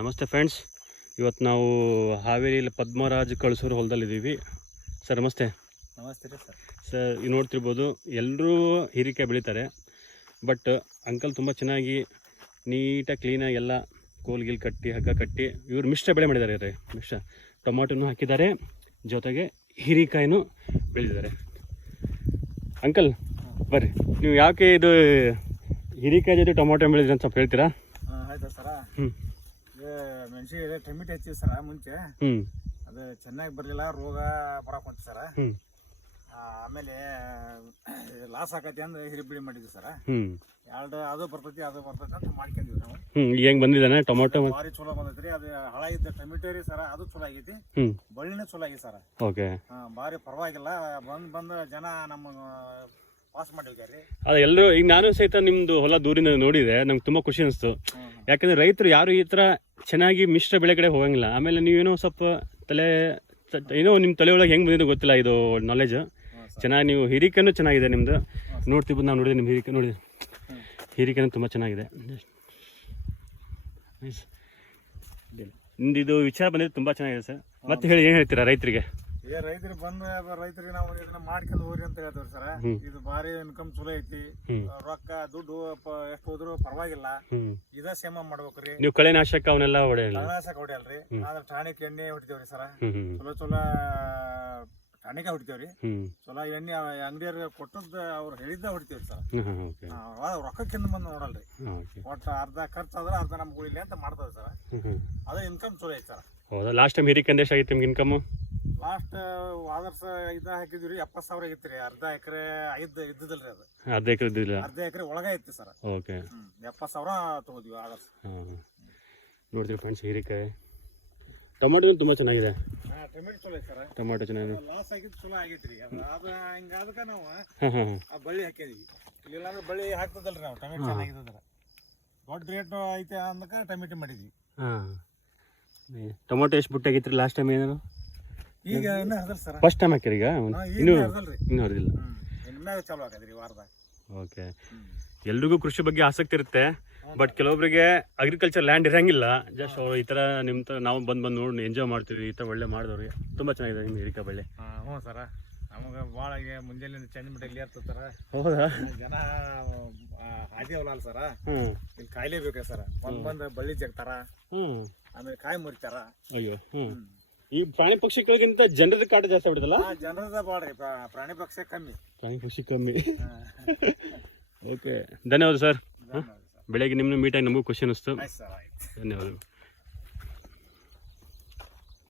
ನಮಸ್ತೆ ಫ್ರೆಂಡ್ಸ್, ಇವತ್ತು ನಾವು ಹಾವೇರಿಯಲ್ಲಿ ಪದ್ಮರಾಜ್ ಕಳಸೂರು ಹೊಲದಲ್ಲಿದ್ದೀವಿ. ಸರ್ ನಮಸ್ತೆ. ನಮಸ್ತೆ ರೀ ಸರ್, ಈಗ ನೋಡ್ತಿರ್ಬೋದು ಎಲ್ಲರೂ ಹೀರೆಕಾಯಿ ಬೆಳೀತಾರೆ. ಬಟ್ ಅಂಕಲ್ ತುಂಬ ಚೆನ್ನಾಗಿ ನೀಟಾಗಿ ಕ್ಲೀನಾಗಿ ಎಲ್ಲ ಕೋಲ್ಗಿಲ್ ಕಟ್ಟಿ ಹಗ್ಗ ಕಟ್ಟಿ ಇವರು ಮಿಶ್ರ ಬೆಳೆ ಮಾಡಿದ್ದಾರೆ ರೀ. ಮಿಶ್ರ ಟೊಮಾಟೊನೂ ಹಾಕಿದ್ದಾರೆ, ಜೊತೆಗೆ ಹೀರೆಕಾಯಿನೂ ಬೆಳೆದಿದ್ದಾರೆ. ಅಂಕಲ್ ಬರ್ರಿ, ನೀವು ಯಾಕೆ ಇದು ಹೀರೆಕಾಯಿ ಜೊತೆ ಟೊಮಾಟೊ ಬೆಳೆದ್ರಿ ಅಂತ ಸ್ವಲ್ಪ ಹೇಳ್ತೀರಾ? ಆಯ್ತಾ ಸರ. ಮೆಣಸಿಗೆ ಟೊಮೆಟೊ ಹಚ್ಚಿವಿ ಸರ ಮುಂಚೆ. ಅದು ಚೆನ್ನಾಗಿ ಬರಲಿಲ್ಲ, ರೋಗ ಬರಕ್ಕೆ ಹೊಂಟಿ ಸರ. ಆಮೇಲೆ ಲಾಸ್ ಆಕತಿ ಅಂದ್ರೆ ಹಿರಿಬಿಳಿ ಮಾಡಿದ್ವಿ ಸರ. ಎರಡು ಅದು ಬರ್ತೈತಿ ಅಂತ ಮಾಡ್ಕೊಂಡಿವಿ ನಾವು. ಹೆಂಗ್ ಬಂದಿದ್ದಾನೆ ಟೊಮಾಟೊ? ಭಾರಿ ಚಲೋ ಬಂದೈತ್ರಿ. ಅದು ಹಳ ಇದ್ದ ಟೊಮೆಟೊ ರೀ ಸರ, ಅದು ಚಲೋ ಆಗೈತಿ. ಬಳ್ಳಿನೂ ಚಲೋ ಆಗೈತಿ ಸರ. ಓಕೆ, ಭಾರಿ ಪರವಾಗಿಲ್ಲ. ಬಂದ ಜನ ನಮ್ಮ ಪಾಸ್ ಮಾಡಿದ್ದಾರೆ. ಅದು ಎಲ್ಲರೂ ಈಗ ನಾನು ಸಹಿತ ನಿಮ್ದು ಹೊಲ ದೂರಿಂದ ನೋಡಿದೆ, ನಂಗೆ ತುಂಬಾ ಖುಷಿ ಅನಿಸ್ತು. ಯಾಕಂದ್ರೆ ರೈತರು ಯಾರು ಈ ತರ ಚೆನ್ನಾಗಿ ಮಿಶ್ರ ಬೆಳೆ ಕಡೆ ಹೋಗಂಗಿಲ್ಲ. ಆಮೇಲೆ ನೀವೇನೋ ಸ್ವಲ್ಪ ಏನೋ ನಿಮ್ಮ ತಲೆ ಒಳಗೆ ಹೆಂಗೆ ಬಂದಿದ್ದು ಗೊತ್ತಿಲ್ಲ, ಇದು ನಾಲೆಜ್ ಚೆನ್ನಾಗಿ. ನೀವು ಹೀರಿಕೆನೂ ಚೆನ್ನಾಗಿದೆ ನಿಮ್ದು. ನೋಡ್ತಿದ್ದು ನಾವು ನೋಡಿದೆ, ನಿಮ್ಮ ಹೀರಿಕೆ ನೋಡಿದೆ, ಹೀರಿಕೆನೂ ತುಂಬ ಚೆನ್ನಾಗಿದೆ. ನಿಮ್ದು ಇದು ವಿಚಾರ ಬಂದಿದ್ದು ತುಂಬ ಚೆನ್ನಾಗಿದೆ ಸರ್. ಮತ್ತೆ ಹೇಳಿ, ಏನು ಹೇಳ್ತೀರಾ ರೈತರಿಗೆ? ರೈತರಿಗೆ ನಾವು ಇದನ್ನ ಮಾಡ್ಕೊಂಡು ಹೋಗ್ರಿ ಅಂತ ಹೇಳ್ತೇವೆ ಸರ. ಇದು ಭಾರಿ ಇನ್ಕಮ್ ಚಲೋ ಐತಿ. ರೊಕ್ಕ ದುಡ್ಡು ಎಷ್ಟು ಹೋದ್ರು ಪರವಾಗಿಲ್ಲ. ಇದ ಸೇಮ ಮಾಡ್ಬೇಕ್ರಿ. ನೀವು ಕಳೆನಾಶಕ ಅವನ್ನೆಲ್ಲ ಕಳೆನಾಶಕ ಹೊಡಿಯಲ್ರಿ, ಆದ್ರೆ ಟಾಣಿಕ್ ಎಣ್ಣೆ ಹೊಡಿತೇವ್ರಿ ಸರ. ಚಲೋ ಟಾಣಿಕ ಹೊಡಿತೇವ್ರಿ. ಚಲೋ ಎಣ್ಣೆ ಅಂಗಡಿಯವ್ರಿಗೆ ಕೊಟ್ಟದ್ ಅವ್ರು ಹೇಳಿದ್ದ ಹೊಡಿತೇವ್ರಿ ಸರ್. ರೊಕ್ಕಕ್ಕಿಂತ ಬಂದು ನೋಡಲ್ರಿ. ಒಟ್ಟು ಅರ್ಧ ಖರ್ಚು ಆದ್ರೆ ಅರ್ಧ ನಮ್ಗೆ ಉಳಿಲಿ ಅಂತ ಮಾಡ್ತೇವೆ ಸರ್. ಅದ ಇನ್ಕಮ್ ಚಲೋ ಐತಿ ಸರ್. ಹೌದಾ? ಲಾಸ್ಟ್ ಟೈಮ್ ಹೀರಿಕೆ ಎಷ್ಟು ಆಗಿತ್ತು ನಿಮ್ಗೆ ಇನ್ಕಮ್? ಲಾಸ್ಟ್ ವಾದರ್ಸ ಹಾಕಿದ್ವಿ, 70,000 ಐತ್ರಿ. ಅರ್ಧ ಎಕರೆ ಇದ್ದಲ್ರಿ. ಅದು ಅರ್ಧ ಎಕರೆ ಇದ್ದಿಲ್ಲ, ಅರ್ಧ ಎಕರೆ ಒಳಗ ಐತಿ ಸರ್. ಓಕೆ, 70,000 ತಗೋದ್ವಿ ಆದರ್ಸ. ನೋಡ್ತೀವಿ ಫ್ರೆಂಡ್ಸ್, ಹೀರೆಕಾಯಿ ಟೊಮಾಟೊ ತುಂಬ ಚೆನ್ನಾಗಿದೆ. ಟೊಮೆಟೊ ಚಲೋ ಐತಿ ಸರ್. ಟೊಮಾಟೊ ಚೆನ್ನಾಗಿದೆ. ಲಾಸ್ ಆಗಿದ್ದು ಚಲೋ ಆಗೈತ್ರಿ. ಅದು ಹಿಂಗಾದಕ್ಕೆ ನಾವು ಆ ಬಳ್ಳಿ ಹಾಕಿದ್ವಿ. ಇಲ್ಲಾಂದ್ರೆ ಬಳ್ಳಿ ಹಾಕ್ತದಲ್ರಿ ನಾವು. ಟೊಮೆಟೊ ಚೆನ್ನಾಗಿದ್ದದ್ರ ದೊಡ್ಡ ರೇಟ್ ಐತೆ ಅಂದಕ್ಕೆ ಟೊಮೆಟೊ ಮಾಡಿದ್ವಿ. ಟೊಮಾಟೊ ಎಷ್ಟು ಬುಟ್ಟಾಗಿತ್ತು ಲಾಸ್ಟ್ ಟೈಮ್? ಏನಾರು ಈಗ ಇನ್ನೂ ಹರ್ದಲ್ ಸರ್. ಫಸ್ಟ್ ಟೈಮ್ ಹಾಕಿರಿ? ಈಗ ಇನ್ನೂ ಹರಿದಿಲ್ಲ. ಇನ್ಮ್ಯಾಗ ಚಲೋ ಆಗದ್ರಿ ವಾರದಾಗ. ಓಕೆ, ಎಲ್ರಿಗೂ ಕೃಷಿ ಬಗ್ಗೆ ಆಸಕ್ತಿ ಇರುತ್ತೆ. ಬಟ್ ಕೆಲವೊಬ್ಬರಿಗೆ ಅಗ್ರಿಕಲ್ಚರ್ ಲ್ಯಾಂಡ್ ಇರಂಗಿಲ್ಲ. ಜಸ್ಟ್ ಅವ್ರು ಈ ಥರ ನಿಮ್ಮ ನಾವು ಬಂದು ನೋಡಿ ಎಂಜಾಯ್ ಮಾಡ್ತೀವಿ. ಈ ಥರ ಒಳ್ಳೆ ಮಾಡಿದವ್ರಿಗೆ ತುಂಬ ಚೆನ್ನಾಗಿದೆ ನಿಮ್ಮ ಹೀರೆಕಾಯಿ ಬೆಳೆ. ಹ್ಞೂ ಸರ, ನಮಗೆ ಭಾಳ ಮುಂಜಾನೆ ಚಂದ ಇಲ್ಲಿ ಇರ್ತದೆ ಸರ. ಹೌದಾ? ಜನ ಹಾದಿ ಅವಲ್ಲ ಸರ, ಇಲ್ಲಿ ಕಾಯಿಲೆ ಬೇಕು ಸರ. ಬಂದು ಬಳ್ಳಿ ಜಗ್ತಾರ, ಆಮೇಲೆ ಕಾಯಿ ಮುರಿತಾರ. ಅಯ್ಯೋ, ಈ ಪ್ರಾಣಿ ಪಕ್ಷಿಗಳಿಗಿಂತ ಜನರ ಕಾಟ ಜಾಸ್ತಿ ಆಗ್ಬಿಡುತ್ತಲ್ಲ? ಜನರದ ಬಾಳ್ರಿ, ಪ್ರಾಣಿ ಪಕ್ಷಿ ಕಮ್ಮಿ, ಪ್ರಾಣಿ ಪಕ್ಷಿ ಕಮ್ಮಿ. ಓಕೆ, ಧನ್ಯವಾದ ಸರ್. ಬೆಳಗ್ಗೆ ನಿಮ್ಮನ್ನು ಮೀಟಾಗಿ ನಮಗೂ ಖುಷಿ ಅನ್ನಿಸ್ತು. ಆಯ್ತು ಸರ್, ಆಯ್ತು, ಧನ್ಯವಾದಗಳು.